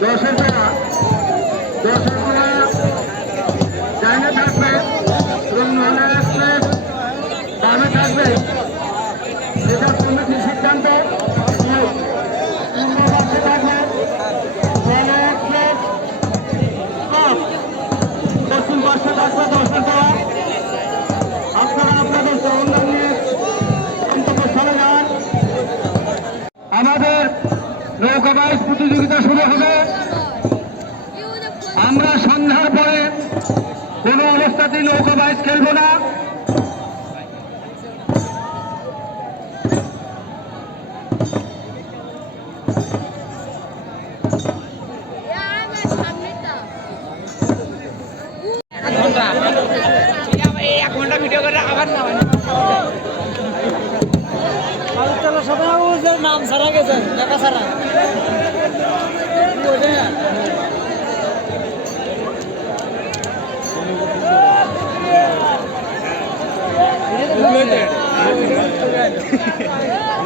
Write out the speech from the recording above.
দর্শকরা দর্শকরা ডাইনে থাকবে এবং ননের এক্সপ্রেস বামে থাকবে এটা কমিটির সিদ্ধান্ত পূর্ব পাশে থাকবে আবার না। চলো সবাই ওদের নাম ছাড়া গেছে লেখা ছাড়া ハハハハ!